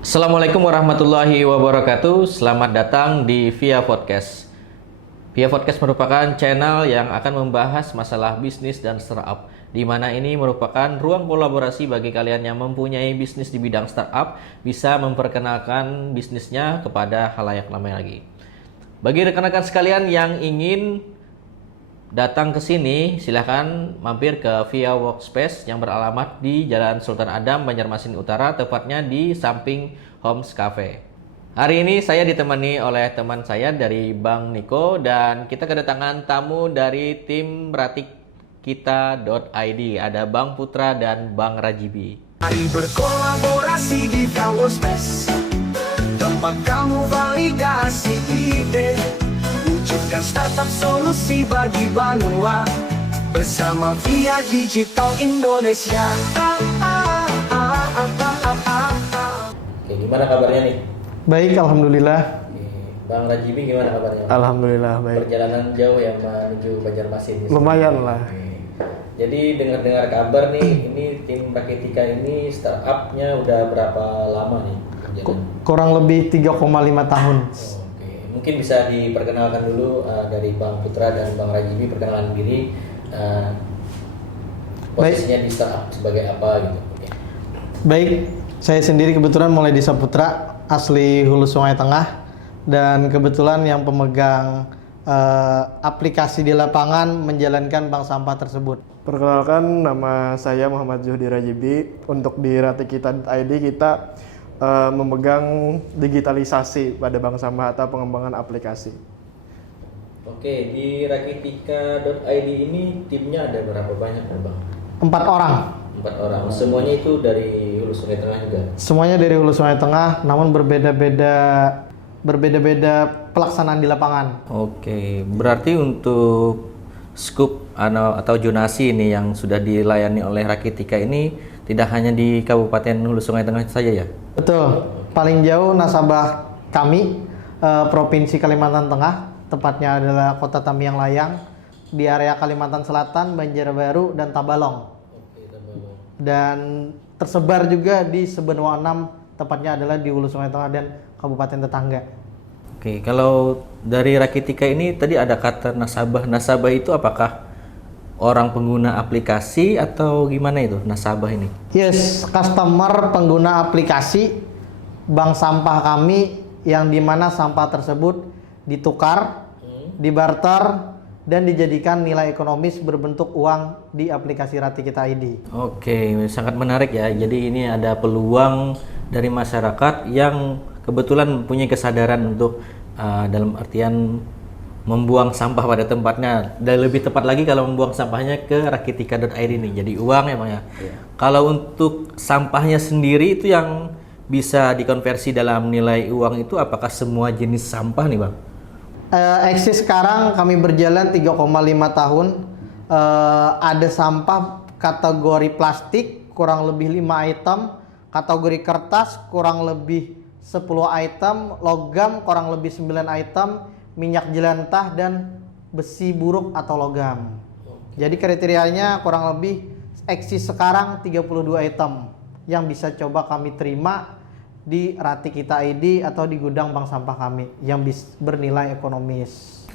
Assalamualaikum warahmatullahi wabarakatuh. Selamat datang di Via Podcast. Via Podcast merupakan channel yang akan membahas masalah bisnis dan startup, di mana ini merupakan ruang kolaborasi bagi kalian yang mempunyai bisnis di bidang startup, bisa memperkenalkan bisnisnya kepada khalayak ramai lagi. Bagi rekan-rekan sekalian yang ingin datang ke sini, silahkan mampir ke Via Workspace yang beralamat di Jalan Sultan Adam, Banjarmasin Utara, tepatnya di samping Homes Cafe. Hari ini saya ditemani oleh teman saya dari Bang Niko, dan kita kedatangan tamu dari tim ratikita.id. Ada Bang Putra dan Bang Rajibi. Mari berkolaborasi di Via Workspace, tempat kamu validasi ide, wujudkan startup solusi bagi Banua bersama Via Digital Indonesia. Oke, gimana kabarnya nih? Baik, alhamdulillah. Oke, Bang Rajibi gimana kabarnya? Alhamdulillah baik. Perjalanan jauh ya menuju Banjarmasin. Lumayan lah. Oke. Jadi dengar-dengar kabar nih, ini tim Rakitika ini startupnya udah berapa lama nih? Kurang lebih 3,5 tahun. Oke, mungkin bisa diperkenalkan dulu dari Bang Putra dan Bang Rajibi, perkenalan diri, posisinya di startup sebagai apa gitu. Oke. Baik, saya sendiri kebetulan mulai di Saputra, asli Hulu Sungai Tengah, dan kebetulan yang pemegang aplikasi di lapangan menjalankan bank sampah tersebut. Perkenalkan, nama saya Muhammad Zuhdi Rajibi. Untuk di ratikita.id kita memegang digitalisasi pada bank sampah atau pengembangan aplikasi. Oke, di rakitika.id ini timnya ada berapa banyak Bang? 4 orang. 4 orang. Semuanya itu dari Hulu Sungai Tengah juga? Semuanya dari Hulu Sungai Tengah, namun berbeda-beda pelaksanaan di lapangan. Oke, berarti untuk skup atau zonasi ini yang sudah dilayani oleh Rakitika ini tidak hanya di Kabupaten Hulu Sungai Tengah saja ya? Betul, paling jauh nasabah kami Provinsi Kalimantan Tengah, tepatnya adalah Kota Tamiang Layang, di area Kalimantan Selatan, Banjarbaru, dan Tabalong. Oke, Tabalong. Dan tersebar juga di Sebenua 6, tepatnya adalah di Hulu Sungai Tengah dan kabupaten tetangga. Oke, kalau dari Rakitika ini tadi ada kata nasabah. Nasabah itu apakah orang pengguna aplikasi atau gimana itu nasabah ini? Yes, customer pengguna aplikasi bank sampah kami, yang dimana sampah tersebut ditukar, dibarter, dan dijadikan nilai ekonomis berbentuk uang di aplikasi Ratikita ID. Oke, sangat menarik ya. Jadi ini ada peluang dari masyarakat yang kebetulan mempunyai kesadaran untuk dalam artian membuang sampah pada tempatnya, dan lebih tepat lagi kalau membuang sampahnya ke rakitika.id nih, jadi uang ya Bang ya. Iya. Kalau untuk sampahnya sendiri itu yang bisa dikonversi dalam nilai uang itu apakah semua jenis sampah nih Bang? Eksis sekarang kami berjalan 3,5 tahun. Ada sampah kategori plastik kurang lebih 5 item, kategori kertas kurang lebih 10 item, logam kurang lebih 9 item, minyak jelantah, dan besi buruk atau logam. Jadi kriterianya kurang lebih eksis sekarang 32 item yang bisa coba kami terima di Ratikita ID atau di gudang bank sampah kami yang bernilai ekonomis.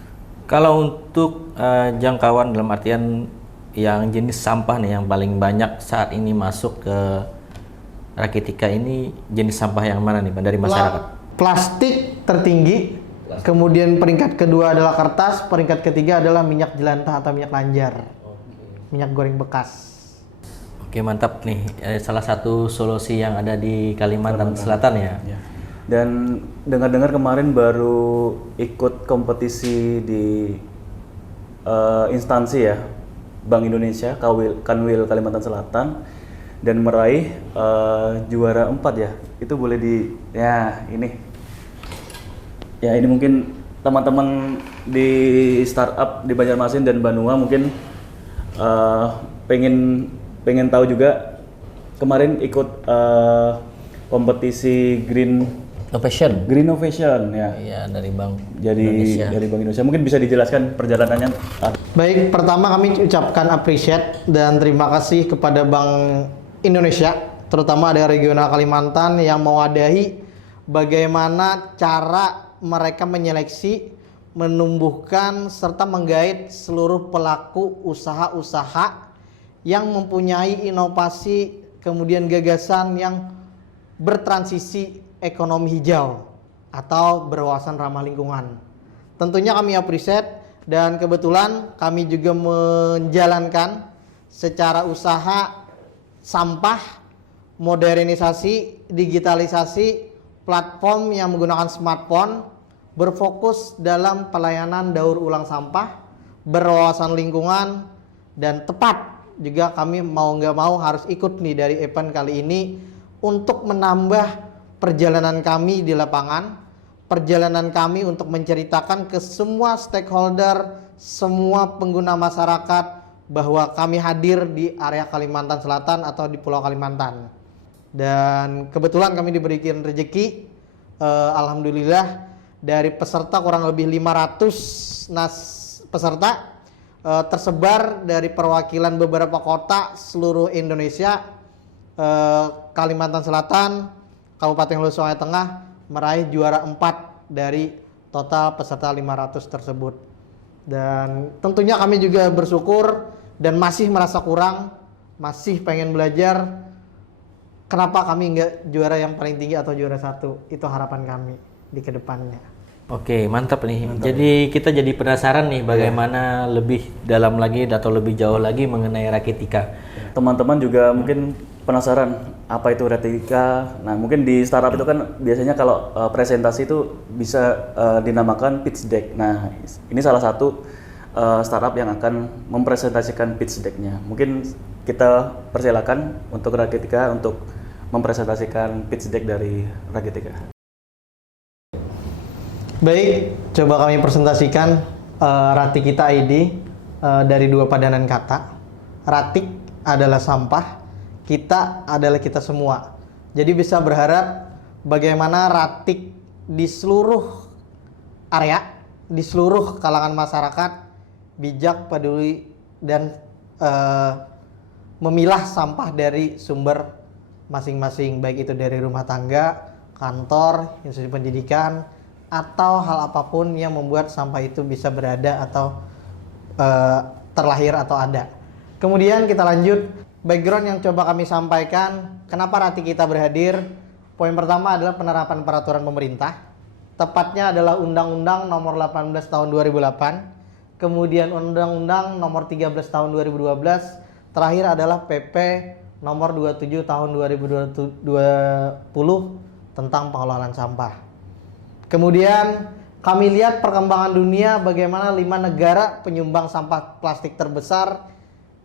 Kalau untuk jangkauan dalam artian yang jenis sampah nih yang paling banyak saat ini masuk ke Rakitika ini, jenis sampah yang mana nih Bang dari masyarakat? Plastik tertinggi, kemudian peringkat kedua adalah kertas, peringkat ketiga adalah minyak jelantah atau minyak lanjar, minyak goreng bekas. Oke, mantap nih, salah satu solusi yang ada di Kalimantan Selatan ya. Dan dengar-dengar kemarin baru ikut kompetisi di instansi ya, Bank Indonesia, Kanwil Kalimantan Selatan, dan meraih juara 4 ya. Itu boleh ini mungkin teman-teman di startup di Banjarmasin dan Banua mungkin pengen tahu juga, kemarin ikut kompetisi Green Innovation ya. Iya, dari Bank Indonesia. Dari Bank Indonesia. Mungkin bisa dijelaskan perjalanannya. Baik, pertama kami ucapkan appreciate dan terima kasih kepada Bank Indonesia terutama daerah regional Kalimantan yang mewadahi bagaimana cara mereka menyeleksi, menumbuhkan serta menggait seluruh pelaku usaha-usaha yang mempunyai inovasi kemudian gagasan yang bertransisi ekonomi hijau atau berwawasan ramah lingkungan. Tentunya kami appreciate dan kebetulan kami juga menjalankan secara usaha sampah, modernisasi, digitalisasi, platform yang menggunakan smartphone, berfokus dalam pelayanan daur ulang sampah, berwawasan lingkungan, dan tepat juga kami mau nggak mau harus ikut nih dari event kali ini untuk menambah perjalanan kami di lapangan, perjalanan kami untuk menceritakan ke semua stakeholder, semua pengguna masyarakat bahwa kami hadir di area Kalimantan Selatan atau di Pulau Kalimantan. Dan kebetulan kami diberikan rezeki, alhamdulillah dari peserta kurang lebih 500 peserta tersebar dari perwakilan beberapa kota seluruh Indonesia. Kalimantan Selatan, Kabupaten Hulu Sungai Tengah meraih juara 4 dari total peserta 500 tersebut. Dan tentunya kami juga bersyukur dan masih merasa kurang, masih pengen belajar. Kenapa kami nggak juara yang paling tinggi atau juara 1? Itu harapan kami di kedepannya. Oke, mantap nih. Jadi kita jadi penasaran nih bagaimana lebih dalam lagi atau lebih jauh lagi mengenai Rakitika. Teman-teman juga mungkin penasaran apa itu Rakitika. Nah, mungkin di startup itu kan biasanya kalau presentasi itu bisa dinamakan pitch deck. Nah, ini salah satu startup yang akan mempresentasikan pitch deck-nya. Mungkin kita persilakan untuk Rakitika untuk mempresentasikan pitch deck dari Rakitika. Baik, coba kami presentasikan Ratikita ID dari 2 padanan kata. Ratik adalah sampah, kita adalah kita semua. Jadi bisa berharap bagaimana Ratik di seluruh area, di seluruh kalangan masyarakat bijak, peduli, dan memilah sampah dari sumber masing-masing, baik itu dari rumah tangga, kantor, institusi pendidikan, atau hal apapun yang membuat sampah itu bisa berada atau terlahir atau ada. Kemudian kita lanjut, background yang coba kami sampaikan, kenapa Ratikita berhadir. Poin pertama adalah penerapan peraturan pemerintah, tepatnya adalah Undang-Undang Nomor 18 Tahun 2008, kemudian Undang-Undang Nomor 13 Tahun 2012, terakhir adalah PP Nomor 27 Tahun 2020 tentang pengelolaan sampah. Kemudian kami lihat perkembangan dunia bagaimana 5 negara penyumbang sampah plastik terbesar,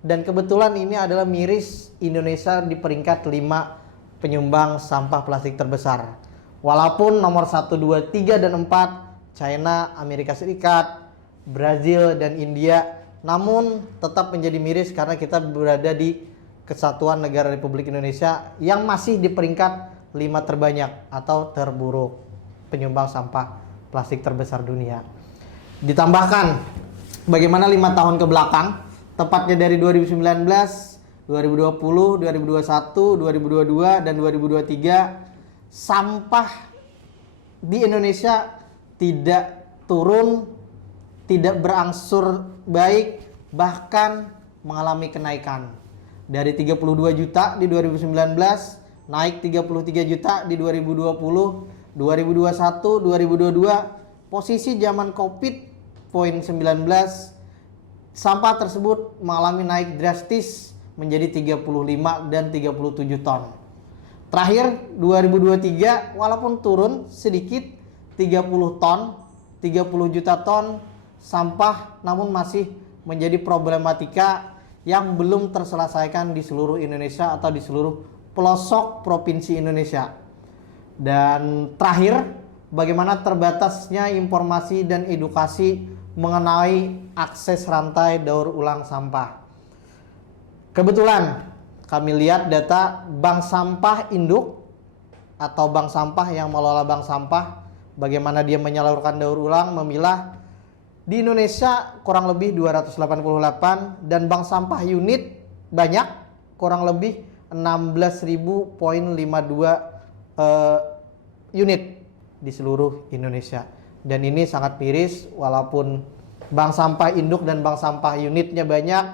dan kebetulan ini adalah miris Indonesia di peringkat 5 penyumbang sampah plastik terbesar. Walaupun nomor 1, 2, 3, dan 4 China, Amerika Serikat, Brazil, dan India, namun tetap menjadi miris karena kita berada di Kesatuan Negara Republik Indonesia yang masih di peringkat 5 terbanyak atau terburuk penyumbang sampah plastik terbesar dunia. Ditambahkan bagaimana 5 tahun ke belakang, tepatnya dari 2019, 2020, 2021, 2022, dan 2023, sampah di Indonesia tidak turun, tidak berangsur baik, bahkan mengalami kenaikan. Dari 32 juta di 2019, naik 33 juta di 2020, 2021, 2022, posisi zaman COVID-19, sampah tersebut mengalami naik drastis menjadi 35 dan 37 ton. Terakhir 2023 walaupun turun sedikit 30 ton, 30 juta ton sampah, namun masih menjadi problematika yang belum terselesaikan di seluruh Indonesia atau di seluruh pelosok provinsi Indonesia. Dan terakhir, bagaimana terbatasnya informasi dan edukasi mengenai akses rantai daur ulang sampah. Kebetulan kami lihat data bank sampah induk atau bank sampah yang mengelola bank sampah, bagaimana dia menyalurkan daur ulang, memilah. Di Indonesia kurang lebih 288 dan bank sampah unit banyak, kurang lebih unit di seluruh Indonesia. Dan ini sangat miris, walaupun bank sampah induk dan bank sampah unitnya banyak,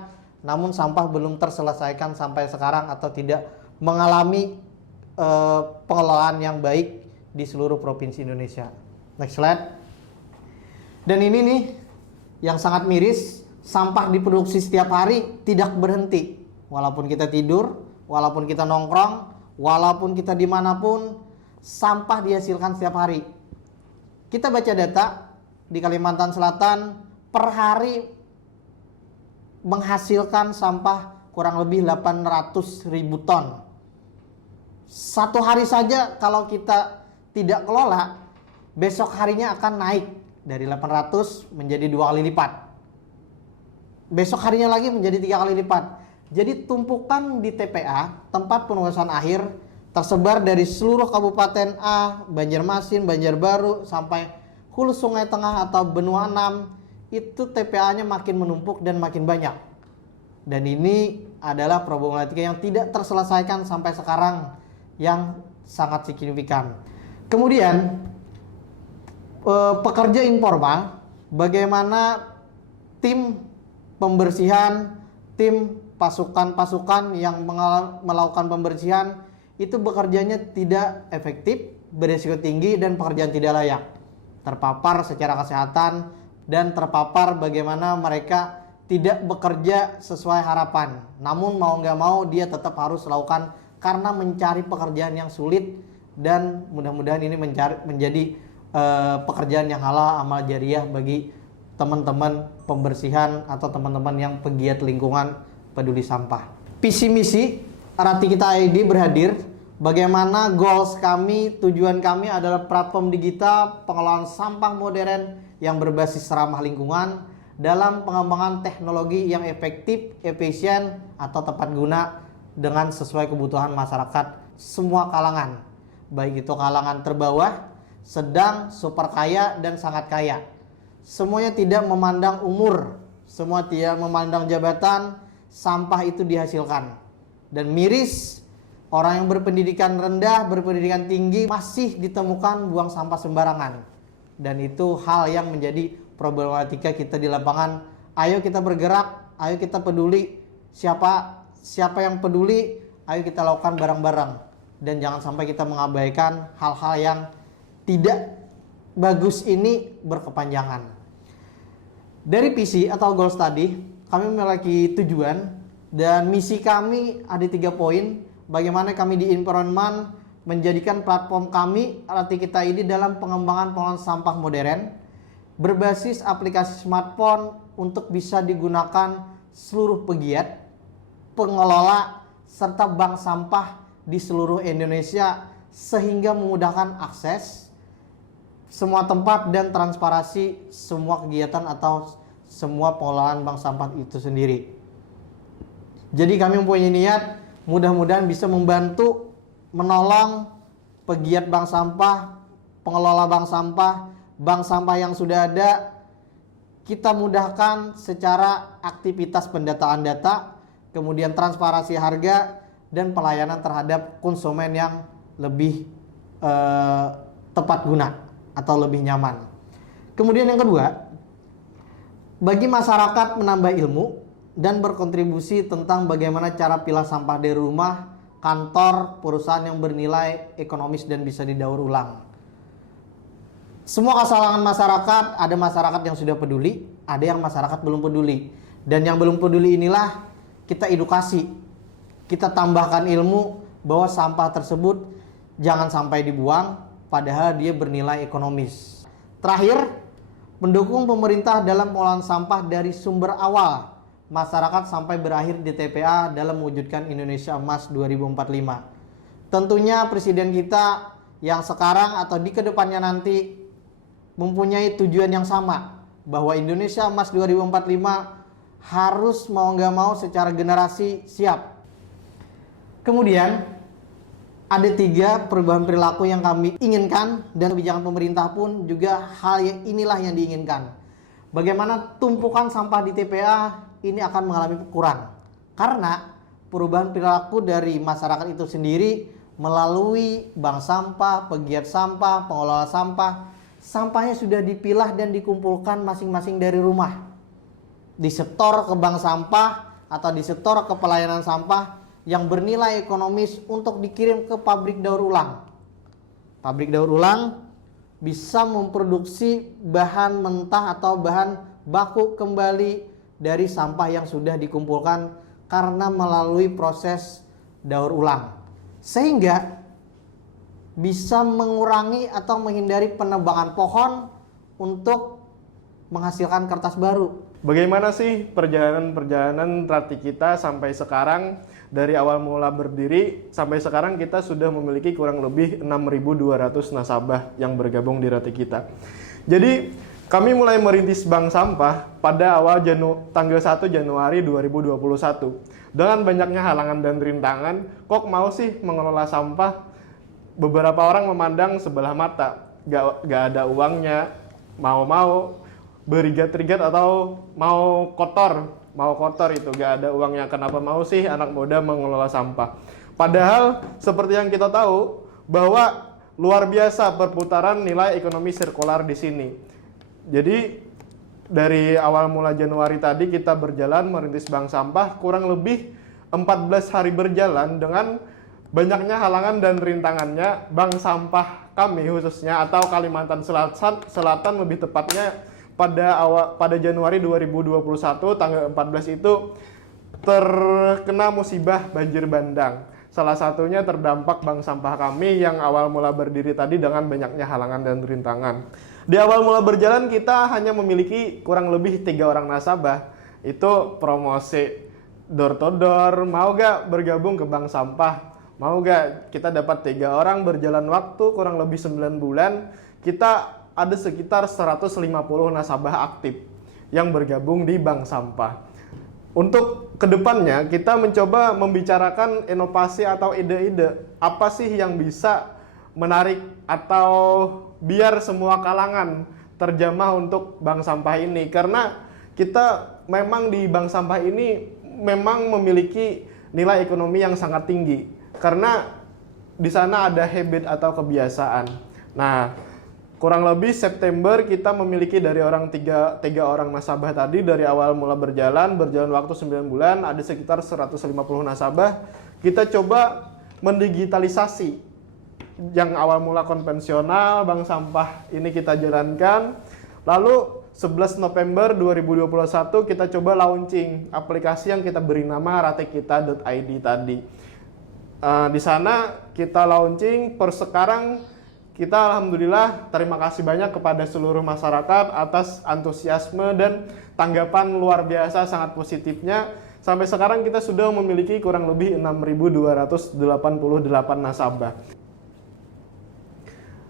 namun sampah belum terselesaikan sampai sekarang atau tidak mengalami pengelolaan yang baik di seluruh provinsi Indonesia. Next slide. Dan ini nih yang sangat miris, sampah diproduksi setiap hari tidak berhenti. Walaupun kita tidur, walaupun kita nongkrong, walaupun kita dimanapun, sampah dihasilkan setiap hari. Kita baca data di Kalimantan Selatan per hari menghasilkan sampah kurang lebih 800.000 ton. Satu hari saja kalau kita tidak kelola, besok harinya akan naik dari 800 menjadi 2 kali lipat. Besok harinya lagi menjadi 3 kali lipat. Jadi tumpukan di TPA, tempat penugasan akhir, tersebar dari seluruh Kabupaten A, Banjarmasin, Banjarbaru, sampai hulu Sungai Tengah atau Benua 6, itu TPA-nya makin menumpuk dan makin banyak. Dan ini adalah problematika yang tidak terselesaikan sampai sekarang, yang sangat signifikan. Kemudian pekerja informal, bagaimana tim pembersihan, tim pasukan-pasukan yang melakukan pembersihan itu bekerjanya tidak efektif, berisiko tinggi, dan pekerjaan tidak layak, terpapar secara kesehatan, dan terpapar bagaimana mereka tidak bekerja sesuai harapan. Namun mau nggak mau dia tetap harus lakukan karena mencari pekerjaan yang sulit, dan mudah-mudahan ini menjadi pekerjaan yang halal amal jariah bagi teman-teman pembersihan atau teman-teman yang pegiat lingkungan peduli sampah. Visi misi Ratikita ID berhadir. Bagaimana goals kami, tujuan kami adalah platform digital pengelolaan sampah modern yang berbasis ramah lingkungan dalam pengembangan teknologi yang efektif, efisien, atau tepat guna dengan sesuai kebutuhan masyarakat semua kalangan, baik itu kalangan terbawah, sedang, super kaya, dan sangat kaya. Semuanya tidak memandang umur, semua tidak memandang jabatan, sampah itu dihasilkan. Dan miris, orang yang berpendidikan rendah, berpendidikan tinggi masih ditemukan buang sampah sembarangan. Dan itu hal yang menjadi problematika kita di lapangan. Ayo kita bergerak, ayo kita peduli. Siapa yang peduli, ayo kita lakukan bareng-bareng. Dan jangan sampai kita mengabaikan hal-hal yang tidak bagus ini berkepanjangan. Dari visi atau goals tadi, kami memiliki tujuan dan misi kami ada 3 poin. Bagaimana kami di Environment menjadikan platform kami Ratikita ini dalam pengembangan pengelolaan sampah modern berbasis aplikasi smartphone untuk bisa digunakan seluruh pegiat, pengelola, serta bank sampah di seluruh Indonesia, sehingga memudahkan akses semua tempat dan transparansi semua kegiatan atau semua pengelolaan bank sampah itu sendiri. Jadi kami mempunyai niat mudah-mudahan bisa membantu menolong pegiat bank sampah, pengelola bank sampah yang sudah ada. Kita mudahkan secara aktivitas pendataan data, kemudian transparansi harga, dan pelayanan terhadap konsumen yang lebih tepat guna atau lebih nyaman. Kemudian yang kedua, bagi masyarakat menambah ilmu dan berkontribusi tentang bagaimana cara pilah sampah dari rumah, kantor, perusahaan yang bernilai ekonomis dan bisa didaur ulang. Semua kalangan masyarakat, ada masyarakat yang sudah peduli, ada yang masyarakat belum peduli. Dan yang belum peduli inilah kita edukasi, kita tambahkan ilmu bahwa sampah tersebut jangan sampai dibuang, padahal dia bernilai ekonomis. Terakhir, mendukung pemerintah dalam pengelolaan sampah dari sumber awal masyarakat sampai berakhir di TPA dalam mewujudkan Indonesia Emas 2045. Tentunya presiden kita yang sekarang atau di kedepannya nanti mempunyai tujuan yang sama, bahwa Indonesia Emas 2045 harus mau nggak mau secara generasi siap. Kemudian ada 3 perubahan perilaku yang kami inginkan, dan kebijakan pemerintah pun juga hal yang inilah yang diinginkan. Bagaimana tumpukan sampah di TPA ini akan mengalami kurang, karena perubahan perilaku dari masyarakat itu sendiri melalui bank sampah, pegiat sampah, pengelola sampah. Sampahnya sudah dipilah dan dikumpulkan masing-masing dari rumah, disetor ke bank sampah atau disetor ke pelayanan sampah yang bernilai ekonomis untuk dikirim ke pabrik daur ulang. Pabrik daur ulang bisa memproduksi bahan mentah atau bahan baku kembali dari sampah yang sudah dikumpulkan karena melalui proses daur ulang, sehingga bisa mengurangi atau menghindari penebangan pohon untuk menghasilkan kertas baru. Bagaimana sih perjalanan Rati kita sampai sekarang? Dari awal mula berdiri sampai sekarang kita sudah memiliki kurang lebih 6.200 nasabah yang bergabung di Rati kita. Jadi kami mulai merintis bank sampah pada awal tanggal 1 Januari 2021. Dengan banyaknya halangan dan rintangan, kok mau sih mengelola sampah? Beberapa orang memandang sebelah mata, gak ada uangnya, mau berigat-rigat atau mau kotor itu, gak ada uangnya. Kenapa mau sih anak muda mengelola sampah? Padahal seperti yang kita tahu bahwa luar biasa perputaran nilai ekonomi sirkular di sini. Jadi dari awal mula Januari tadi kita berjalan merintis bank sampah, kurang lebih 14 hari berjalan dengan banyaknya halangan dan rintangannya. Bank sampah kami khususnya atau Kalimantan Selatan lebih tepatnya pada Januari 2021 tanggal 14 itu terkena musibah banjir bandang. Salah satunya terdampak bank sampah kami yang awal mula berdiri tadi dengan banyaknya halangan dan rintangan. Di awal mula berjalan kita hanya memiliki kurang lebih 3 orang nasabah. Itu promosi door to door, mau gak bergabung ke bank sampah? Mau gak? Kita dapat 3 orang, berjalan waktu kurang lebih 9 bulan, kita ada sekitar 150 nasabah aktif yang bergabung di bank sampah. Untuk kedepannya kita mencoba membicarakan inovasi atau ide-ide apa sih yang bisa menarik atau biar semua kalangan terjamah untuk bank sampah ini, karena kita memang di bank sampah ini memang memiliki nilai ekonomi yang sangat tinggi karena di sana ada habit atau kebiasaan. Nah, kurang lebih September kita memiliki dari tiga orang nasabah tadi. Dari awal mula berjalan waktu 9 bulan, ada sekitar 150 nasabah. Kita coba mendigitalisasi yang awal mula konvensional, bank sampah ini kita jalankan. Lalu 11 November 2021 kita coba launching aplikasi yang kita beri nama ratikita.id tadi. Di sana kita launching, per sekarang kita alhamdulillah terima kasih banyak kepada seluruh masyarakat atas antusiasme dan tanggapan luar biasa sangat positifnya. Sampai sekarang kita sudah memiliki kurang lebih 6.288 nasabah.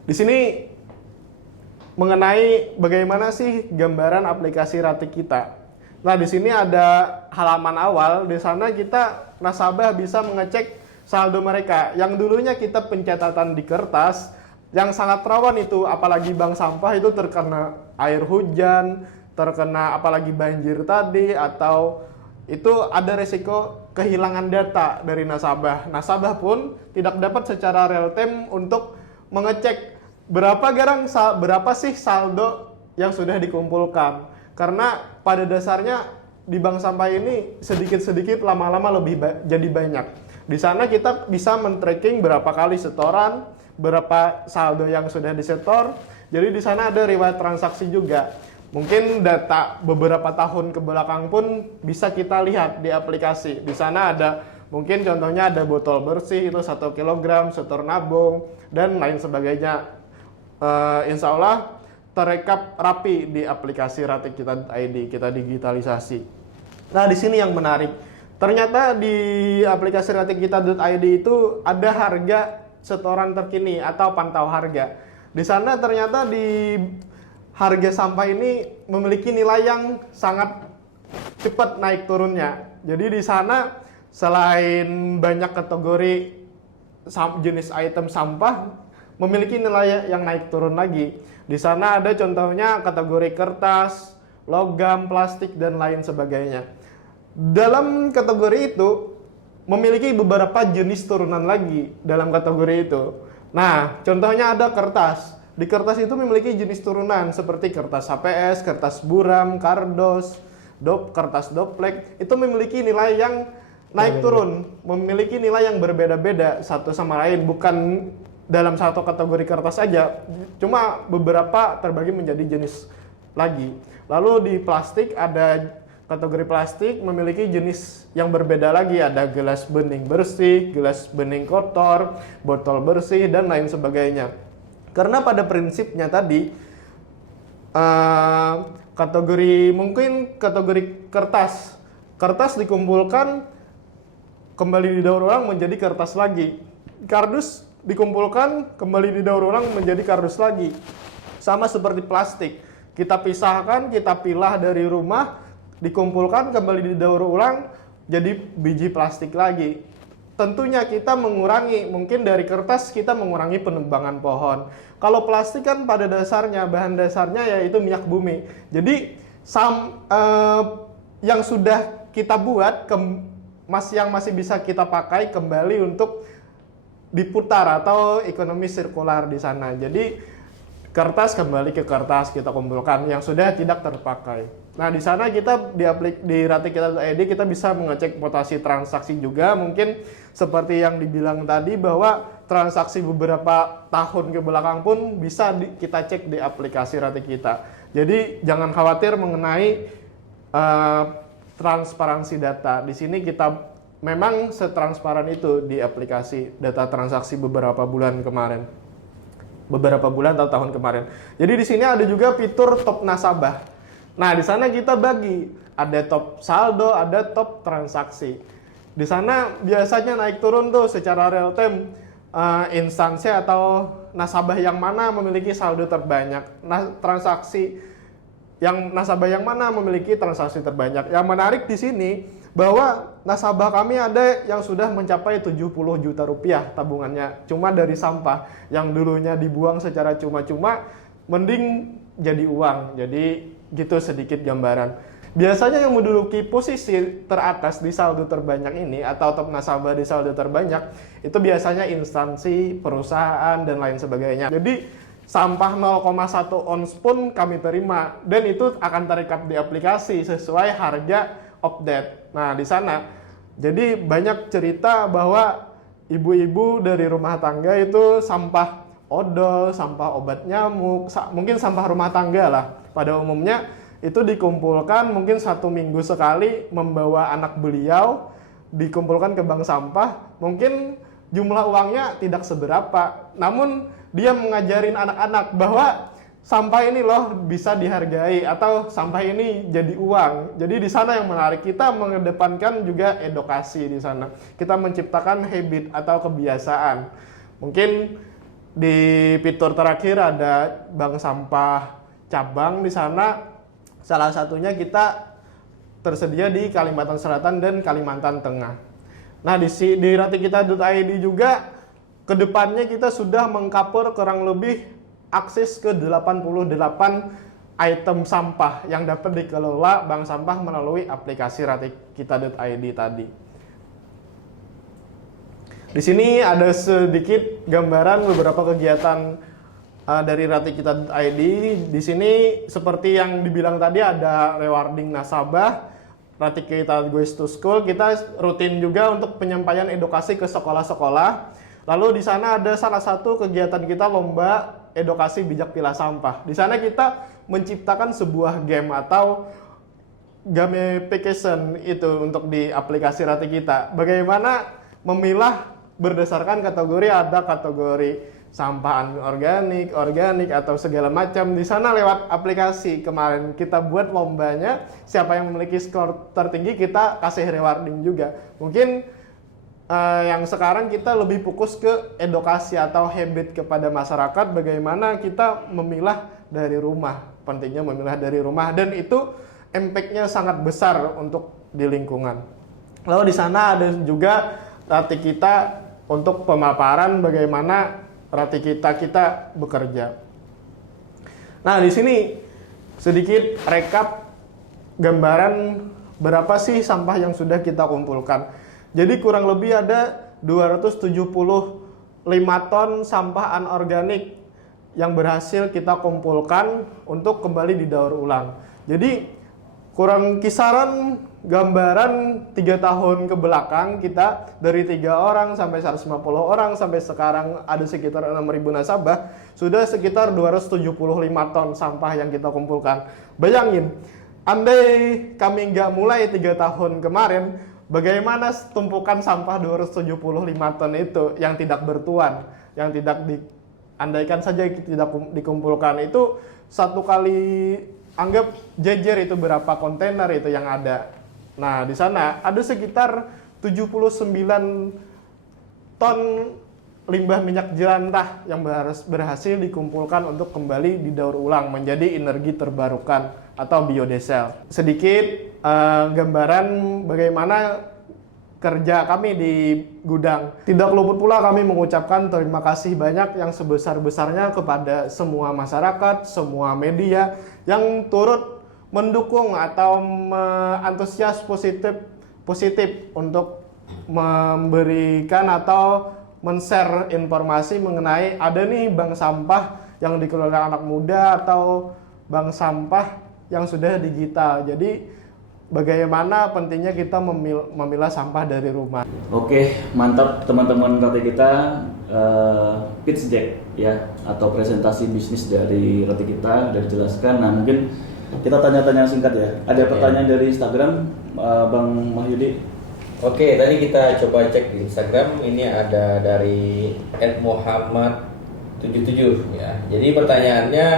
Di sini mengenai bagaimana sih gambaran aplikasi Rati kita. Nah, di sini ada halaman awal. Di sana kita nasabah bisa mengecek saldo mereka. Yang dulunya kita pencatatan di kertas, yang sangat rawan itu, apalagi bank sampah itu terkena air hujan, terkena apalagi banjir tadi, atau itu ada resiko kehilangan data dari nasabah. Nasabah pun tidak dapat secara real time untuk mengecek berapa sih saldo yang sudah dikumpulkan. Karena pada dasarnya di bank sampah ini sedikit-sedikit lama-lama jadi banyak. Di sana kita bisa men-tracking berapa kali setoran, berapa saldo yang sudah disetor. Jadi di sana ada riwayat transaksi juga. Mungkin data beberapa tahun ke belakang pun bisa kita lihat di aplikasi. Di sana ada mungkin contohnya ada botol bersih itu 1 kg, setor nabung dan lain sebagainya. Insya Allah terekap rapi di aplikasi ratikita.id, kita digitalisasi. Nah, di sini yang menarik. Ternyata di aplikasi ratikita.id itu ada harga setoran terkini atau pantau harga. Di sana ternyata di harga sampah ini memiliki nilai yang sangat cepat naik turunnya. Jadi di sana selain banyak kategori jenis item sampah, memiliki nilai yang naik turun lagi. Di sana ada contohnya kategori kertas, logam, plastik, dan lain sebagainya. Dalam kategori itu, memiliki beberapa jenis turunan lagi dalam kategori itu. Nah, contohnya ada kertas. Di kertas itu memiliki jenis turunan seperti kertas HPS, kertas buram, kardos, kertas doplek. Itu memiliki nilai yang naik turun, memiliki nilai yang berbeda-beda satu sama lain, bukan dalam satu kategori kertas saja, cuma beberapa terbagi menjadi jenis lagi. Lalu di plastik ada kategori plastik memiliki jenis yang berbeda lagi, ada gelas bening bersih, gelas bening kotor, botol bersih, dan lain sebagainya. Karena pada prinsipnya tadi kategori kertas dikumpulkan kembali didaur ulang menjadi kertas lagi. Kardus dikumpulkan kembali didaur ulang menjadi kardus lagi. Sama seperti plastik, kita pisahkan, kita pilah dari rumah, dikumpulkan kembali didaur ulang jadi biji plastik lagi. Tentunya kita mengurangi, mungkin dari kertas kita mengurangi penebangan pohon. Kalau plastik kan pada dasarnya, bahan dasarnya yaitu minyak bumi. Jadi yang sudah kita buat yang masih bisa kita pakai kembali untuk diputar atau ekonomi sirkular di sana. Jadi kertas kembali ke kertas kita kumpulkan yang sudah tidak terpakai. Nah, di sana kita di ratikita.id kita bisa mengecek potasi transaksi juga, mungkin seperti yang dibilang tadi bahwa transaksi beberapa tahun ke belakang pun bisa kita cek di aplikasi Ratikita. Jadi jangan khawatir mengenai transparansi data. Di sini kita memang setransparan itu di aplikasi data transaksi beberapa bulan atau tahun kemarin. Jadi di sini ada juga fitur top nasabah. Nah, di sana kita bagi, ada top saldo, ada top transaksi. Di sana biasanya naik turun tuh secara real time instansi atau nasabah yang mana memiliki saldo terbanyak, nasabah yang mana memiliki transaksi terbanyak. Yang menarik di sini bahwa nasabah kami ada yang sudah mencapai 70 juta rupiah tabungannya cuma dari sampah yang dulunya dibuang secara cuma-cuma mending jadi uang. Jadi gitu sedikit gambaran. Biasanya yang menduduki posisi teratas di saldo terbanyak ini atau top nasabah di saldo terbanyak itu biasanya instansi, perusahaan, dan lain sebagainya. Jadi sampah 0,1 ons pun kami terima dan itu akan terekap di aplikasi sesuai harga update. Nah, di sana jadi banyak cerita bahwa ibu-ibu dari rumah tangga itu sampah odol, sampah obat nyamuk, mungkin sampah rumah tangga lah pada umumnya itu dikumpulkan mungkin 1 minggu sekali, membawa anak beliau dikumpulkan ke bank sampah, mungkin jumlah uangnya tidak seberapa, namun dia mengajarin anak-anak bahwa sampah ini loh bisa dihargai atau sampah ini jadi uang. Jadi di sana yang menarik, kita mengedepankan juga edukasi di sana. Kita menciptakan habit atau kebiasaan. Mungkin di fitur terakhir ada bank sampah cabang di sana. Salah satunya kita tersedia di Kalimantan Selatan dan Kalimantan Tengah. Nah, di ratikita.id juga kedepannya kita sudah mengcover kurang lebih akses ke 88 item sampah yang dapat dikelola bank sampah melalui aplikasi ratikita.id tadi. Di sini ada sedikit gambaran beberapa kegiatan dari ratikita.id. Di sini seperti yang dibilang tadi ada rewarding nasabah, Ratikita Goes to School. Kita rutin juga untuk penyampaian edukasi ke sekolah-sekolah. Lalu di sana ada salah satu kegiatan kita lomba edukasi bijak pilah sampah. Di sana kita menciptakan sebuah game atau gamification itu untuk di aplikasi Ratikita. Bagaimana memilah berdasarkan kategori, ada kategori sampah organik atau segala macam. Di sana lewat aplikasi kemarin kita buat lombanya, siapa yang memiliki skor tertinggi kita kasih rewarding juga. Mungkin yang sekarang kita lebih fokus ke edukasi atau habit kepada masyarakat, bagaimana kita memilah dari rumah, pentingnya memilah dari rumah, dan itu impact-nya sangat besar untuk di lingkungan. Lalu di sana ada juga Ratikita untuk pemaparan bagaimana Ratikita kita bekerja. Nah, di sini sedikit rekap gambaran berapa sih sampah yang sudah kita kumpulkan. Jadi kurang lebih ada 275 ton sampah anorganik yang berhasil kita kumpulkan untuk kembali didaur ulang. Jadi kurang kisaran gambaran 3 tahun ke belakang kita dari 3 orang sampai 150 orang sampai sekarang ada sekitar 6.000 nasabah, sudah sekitar 275 ton sampah yang kita kumpulkan. Bayangin, andai kami nggak mulai 3 tahun kemarin, bagaimana tumpukan sampah 275 ton itu yang tidak bertuan, yang tidak andaikan saja tidak dikumpulkan, itu satu kali anggap jejer itu berapa kontainer itu yang ada. Nah, di sana ada sekitar 79 ton limbah minyak jelantah yang berhasil dikumpulkan untuk kembali didaur ulang menjadi energi terbarukan atau biodiesel. Sedikit gambaran bagaimana kerja kami di gudang. Tidak luput pula kami mengucapkan terima kasih banyak yang sebesar-besarnya kepada semua masyarakat, semua media yang turut mendukung atau antusias positif untuk memberikan atau men-share informasi mengenai ada nih bank sampah yang dikelola anak muda atau bank sampah yang sudah digital. Jadi bagaimana pentingnya kita memilah sampah dari rumah. Oke, mantap teman-teman roti kita, pitch deck ya atau presentasi bisnis dari roti kita udah dijelaskan. Nah, mungkin kita tanya-tanya singkat ya. Ada pertanyaan dari Instagram, Bang Mahyudi. Oke, tadi kita coba cek di Instagram. Ini ada dari @muhammad77 ya. Jadi pertanyaannya,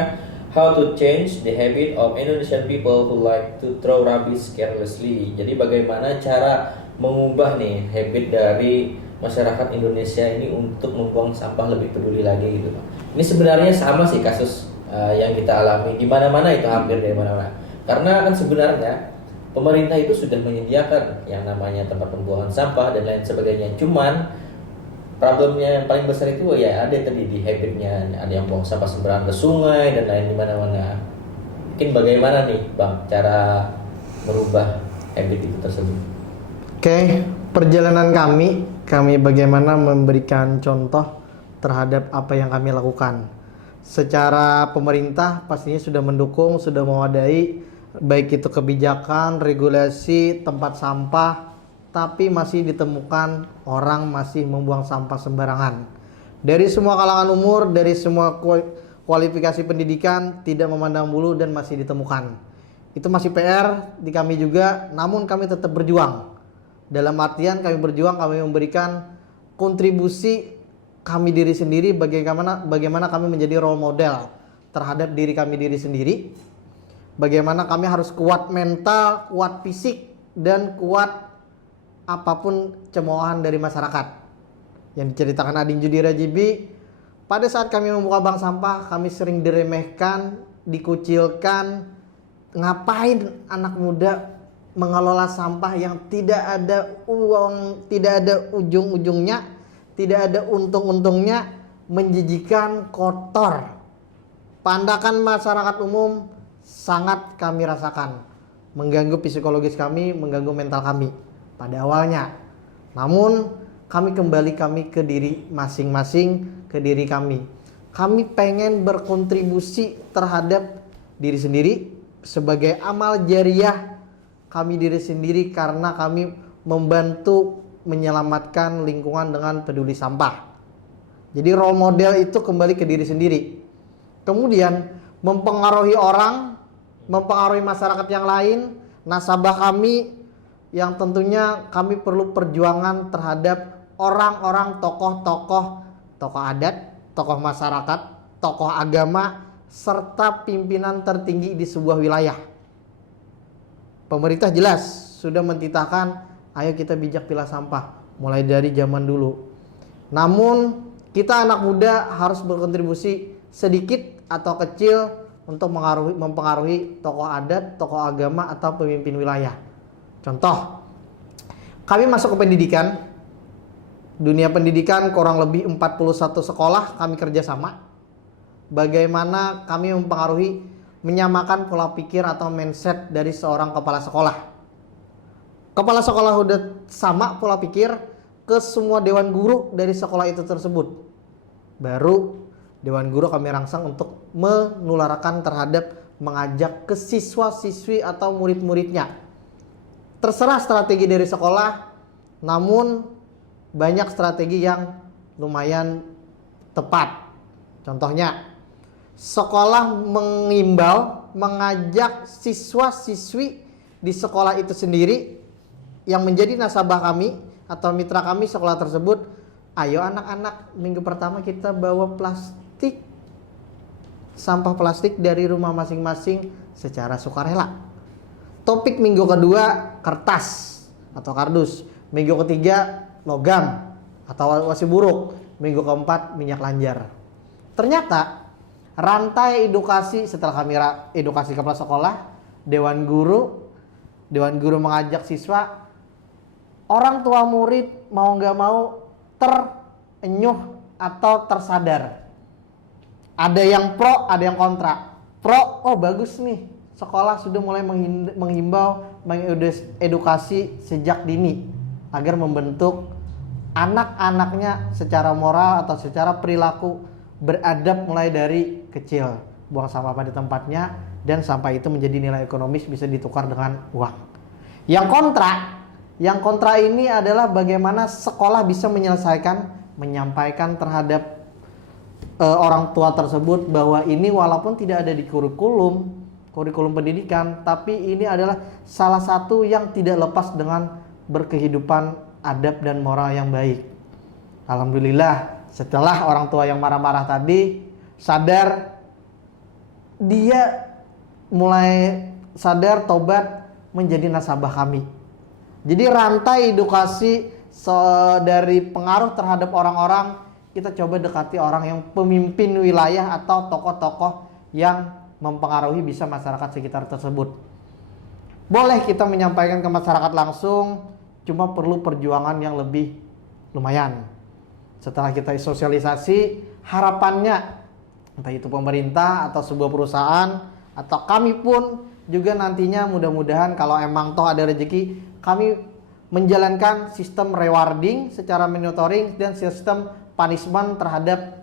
how to change the habit of Indonesian people who like to throw rubbish carelessly. Jadi bagaimana cara mengubah nih habit dari masyarakat Indonesia ini untuk membuang sampah lebih peduli lagi gitu, Pak. Ini sebenarnya sama sih kasus yang kita alami di mana-mana, itu hampir dari mana-mana. Karena kan sebenarnya pemerintah itu sudah menyediakan yang namanya tempat pembuangan sampah dan lain sebagainya. Cuman problemnya yang paling besar itu ya ada tadi di habitnya, ada yang buang sampah sembarangan ke sungai dan lain di mana-mana. Mungkin bagaimana nih Bang cara merubah habit itu tersebut? Oke, perjalanan kami bagaimana memberikan contoh terhadap apa yang kami lakukan. Secara pemerintah pastinya sudah mendukung, sudah mewadai, baik itu kebijakan, regulasi, tempat sampah, tapi masih ditemukan orang masih membuang sampah sembarangan. Dari semua kalangan umur, dari semua kualifikasi pendidikan, tidak memandang bulu dan masih ditemukan. Itu masih PR di kami juga, namun kami tetap berjuang. Dalam artian kami berjuang, kami memberikan kontribusi kami diri sendiri, bagaimana kami menjadi role model terhadap diri sendiri. Bagaimana kami harus kuat mental, kuat fisik, dan kuat apapun cemoohan dari masyarakat. Yang diceritakan Ading Judi Rajibi, pada saat kami membuka bank sampah, kami sering diremehkan, dikucilkan. Ngapain anak muda mengelola sampah yang tidak ada uang, tidak ada ujung-ujungnya, tidak ada untung-untungnya, menjijikan, kotor. Pandangan masyarakat umum sangat kami rasakan, mengganggu psikologis kami, mengganggu mental kami pada awalnya. Namun kami kembali ke diri masing-masing, ke diri kami. Kami pengen berkontribusi terhadap diri sendiri sebagai amal jariah kami diri sendiri, karena kami membantu menyelamatkan lingkungan dengan peduli sampah. Jadi role model itu kembali ke diri sendiri. Kemudian mempengaruhi orang, mempengaruhi masyarakat yang lain, nasabah kami yang tentunya kami perlu perjuangan terhadap orang-orang tokoh adat, tokoh masyarakat, tokoh agama, serta pimpinan tertinggi di sebuah wilayah. Pemerintah jelas sudah mentitahkan, ayo kita bijak pilah sampah mulai dari zaman dulu. Namun kita anak muda harus berkontribusi sedikit atau kecil untuk mempengaruhi tokoh adat, tokoh agama, atau pemimpin wilayah. Contoh, kami masuk ke pendidikan. Dunia pendidikan kurang lebih 41 sekolah kami kerjasama. Bagaimana kami mempengaruhi, menyamakan pola pikir atau mindset dari seorang kepala sekolah. kepala sekolah udah sama pola pikir ke semua dewan guru dari sekolah itu tersebut. Baru dewan guru kami rangsang untuk menularakan terhadap mengajak ke siswa-siswi atau murid-muridnya. Terserah strategi dari sekolah, namun banyak strategi yang lumayan tepat. Contohnya, sekolah mengimbau, mengajak siswa-siswi di sekolah itu sendiri yang menjadi nasabah kami atau mitra kami sekolah tersebut, ayo anak-anak, minggu pertama kita bawa plastik, sampah plastik dari rumah masing-masing secara sukarela. Topik minggu kedua kertas atau kardus, minggu ketiga logam atau wasi buruk, minggu keempat minyak lanjar. Ternyata rantai edukasi setelah kami edukasi kepala sekolah, dewan guru mengajak siswa, orang tua murid mau nggak mau terenyuh atau tersadar. Ada yang pro, ada yang kontra. Pro, oh bagus nih, sekolah sudah mulai menghimbau, mengedukasi sejak dini agar membentuk anak-anaknya secara moral atau secara perilaku beradab mulai dari kecil. Buang sampah pada tempatnya dan sampah itu menjadi nilai ekonomis bisa ditukar dengan uang. Yang kontra ini adalah bagaimana sekolah bisa menyampaikan terhadap orang tua tersebut bahwa ini walaupun tidak ada di kurikulum pendidikan, tapi ini adalah salah satu yang tidak lepas dengan berkehidupan adab dan moral yang baik. Alhamdulillah, setelah orang tua yang marah-marah tadi sadar, dia mulai sadar, tobat, menjadi nasabah kami. Jadi rantai edukasi dari pengaruh terhadap orang-orang, kita coba dekati orang yang pemimpin wilayah atau tokoh-tokoh yang mempengaruhi bisa masyarakat sekitar tersebut. Boleh kita menyampaikan ke masyarakat langsung, cuma perlu perjuangan yang lebih lumayan. Setelah kita sosialisasi, harapannya entah itu pemerintah atau sebuah perusahaan atau kami pun juga nantinya mudah-mudahan kalau emang toh ada rezeki, kami menjalankan sistem rewarding secara monitoring dan sistem punishment terhadap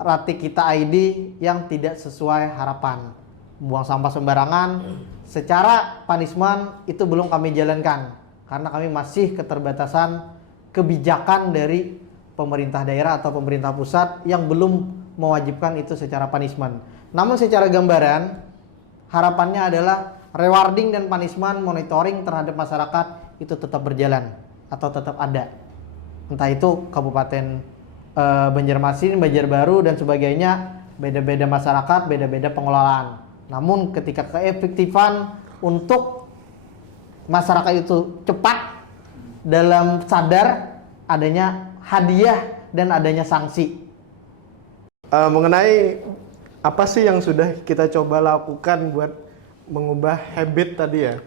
Ratik Kita ID yang tidak sesuai harapan. Buang sampah sembarangan secara punishment itu belum kami jalankan karena kami masih keterbatasan kebijakan dari pemerintah daerah atau pemerintah pusat yang belum mewajibkan itu secara punishment. Namun secara gambaran harapannya adalah rewarding dan punishment monitoring terhadap masyarakat itu tetap berjalan atau tetap ada. Entah itu Kabupaten Banjarmasin, Banjarbaru dan sebagainya, beda-beda masyarakat, beda-beda pengelolaan. Namun ketika keefektifan untuk masyarakat itu cepat dalam sadar adanya hadiah dan adanya sanksi. Mengenai apa sih yang sudah kita coba lakukan buat mengubah habit tadi ya.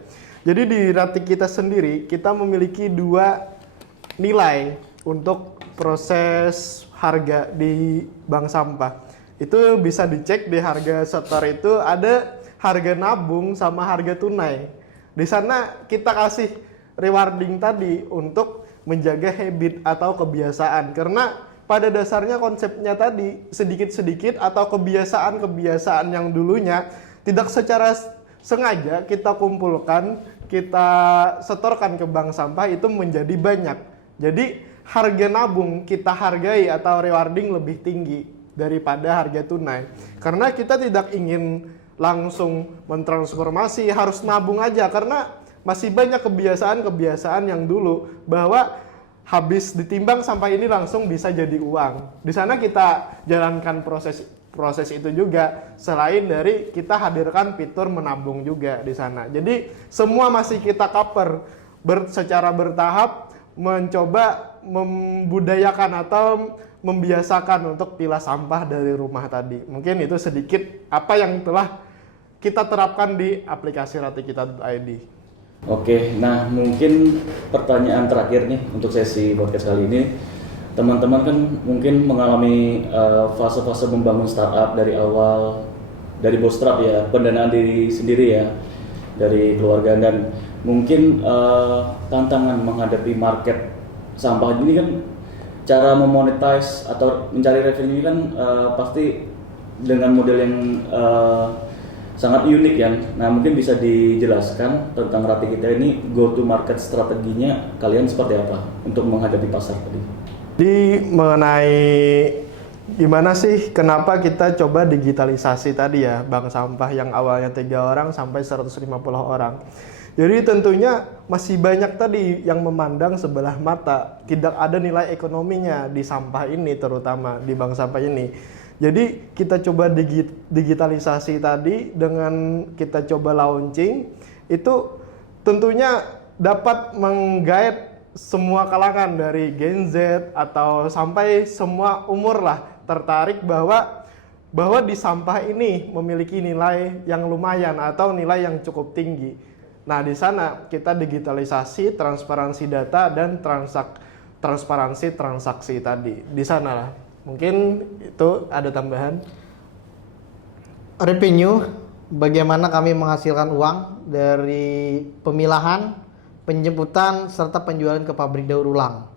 Jadi di Ratik Kita sendiri kita memiliki 2 nilai untuk proses harga di bank sampah. Itu bisa dicek di harga setor itu ada harga nabung sama harga tunai. Di sana kita kasih rewarding tadi untuk menjaga habit atau kebiasaan. Karena pada dasarnya konsepnya tadi sedikit-sedikit atau kebiasaan-kebiasaan yang dulunya tidak secara sengaja kita kumpulkan, kita setorkan ke bank sampah itu menjadi banyak. Jadi harga nabung kita hargai atau rewarding lebih tinggi daripada harga tunai. Karena kita tidak ingin langsung mentransformasi, harus nabung aja karena masih banyak kebiasaan-kebiasaan yang dulu bahwa habis ditimbang sampah ini langsung bisa jadi uang. Di sana kita jalankan proses itu juga, selain dari kita hadirkan fitur menabung juga di sana. Jadi semua masih kita cover secara bertahap, mencoba membudayakan atau membiasakan untuk pilah sampah dari rumah tadi. Mungkin itu sedikit apa yang telah kita terapkan di aplikasi ratikita.id. Oke, nah mungkin pertanyaan terakhir nih untuk sesi podcast kali ini. Teman-teman kan mungkin mengalami fase-fase membangun startup dari awal, dari bootstrap ya, pendanaan diri sendiri ya, dari keluarga, dan mungkin tantangan menghadapi market sampah ini kan, cara memonetize atau mencari revenue kan pasti dengan model yang sangat unik ya. Nah, mungkin bisa dijelaskan tentang Ratik kita ini go to market strateginya kalian seperti apa untuk menghadapi pasar tadi? Di mengenai gimana sih kenapa kita coba digitalisasi tadi ya bank sampah yang awalnya 3 orang sampai 150 orang. Jadi tentunya masih banyak tadi yang memandang sebelah mata, tidak ada nilai ekonominya di sampah ini, terutama di bank sampah ini. Jadi kita coba digitalisasi tadi dengan kita coba launching, itu tentunya dapat menggait semua kalangan dari Gen Z atau sampai semua umur lah tertarik bahwa di sampah ini memiliki nilai yang lumayan atau nilai yang cukup tinggi. Nah, di sana kita digitalisasi, transparansi data dan transparansi transaksi tadi. Di sana lah. Mungkin itu ada tambahan. Revenue, bagaimana kami menghasilkan uang dari pemilahan, penjemputan, serta penjualan ke pabrik daur ulang.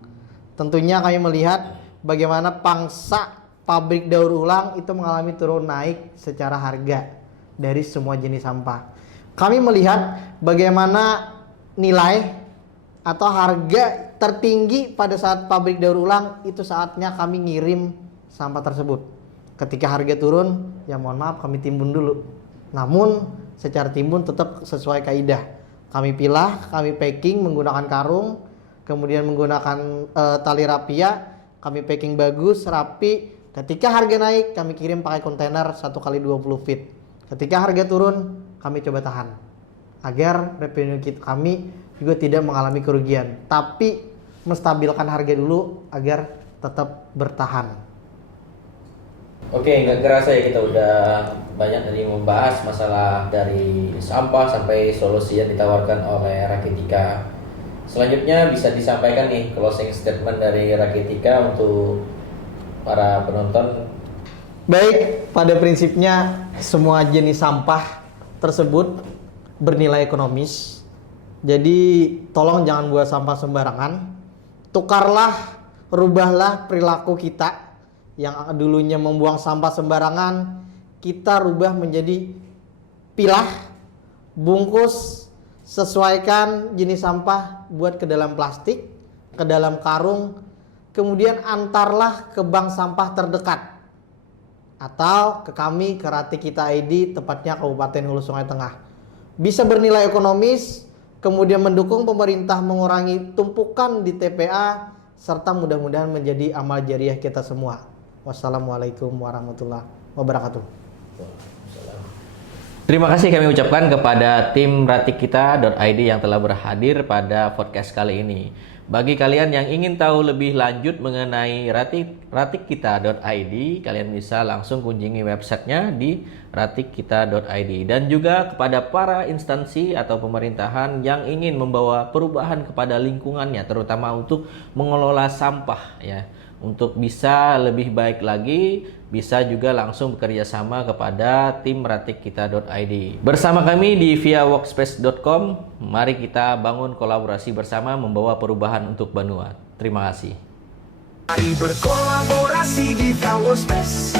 Tentunya kami melihat bagaimana pangsa pabrik daur ulang itu mengalami turun naik secara harga dari semua jenis sampah. Kami melihat bagaimana nilai atau harga tertinggi pada saat pabrik daur ulang itu saatnya kami ngirim sampah tersebut. Ketika harga turun, ya mohon maaf kami timbun dulu. Namun secara timbun tetap sesuai kaidah. Kami pilah, kami packing menggunakan karung, kemudian menggunakan tali rapia, kami packing bagus, rapi. Ketika harga naik, kami kirim pakai kontainer 1x20 feet. Ketika harga turun, kami coba tahan agar revenue kami juga tidak mengalami kerugian, tapi menstabilkan harga dulu agar tetap bertahan. Oke, nggak kerasa ya kita udah banyak tadi membahas masalah dari sampah sampai solusi yang ditawarkan oleh Rakitika. Selanjutnya bisa disampaikan nih closing statement dari Rakitika untuk para penonton. Baik, pada prinsipnya semua jenis sampah tersebut bernilai ekonomis. Jadi tolong jangan buang sampah sembarangan. Tukarlah, rubahlah perilaku kita yang dulunya membuang sampah sembarangan, kita rubah menjadi pilah, bungkus, sesuaikan jenis sampah, buat ke dalam plastik, ke dalam karung, kemudian antarlah ke bank sampah terdekat atau ke kami, ke Ratikita ID, tepatnya Kabupaten Hulu Sungai Tengah. Bisa bernilai ekonomis, kemudian mendukung pemerintah mengurangi tumpukan di TPA, serta mudah-mudahan menjadi amal jariah kita semua. Wassalamualaikum warahmatullahi wabarakatuh. Terima kasih kami ucapkan kepada tim ratikita.id yang telah berhadir pada podcast kali ini. Bagi kalian yang ingin tahu lebih lanjut mengenai ratikita.id, kalian bisa langsung kunjungi websitenya di ratikita.id. Dan juga kepada para instansi atau pemerintahan yang ingin membawa perubahan kepada lingkungannya, terutama untuk mengelola sampah ya, untuk bisa lebih baik lagi, bisa juga langsung bekerja sama kepada tim ratikita.id. Bersama kami di viaworkspace.com, mari kita bangun kolaborasi bersama membawa perubahan untuk Banua. Terima kasih. Mari berkolaborasi di Via Workspace,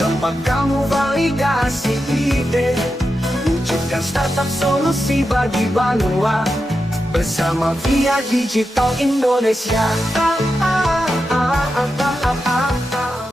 tempat kamu validasi ide, wujudkan startup solusi bagi Banua, bersama Via Digital Indonesia.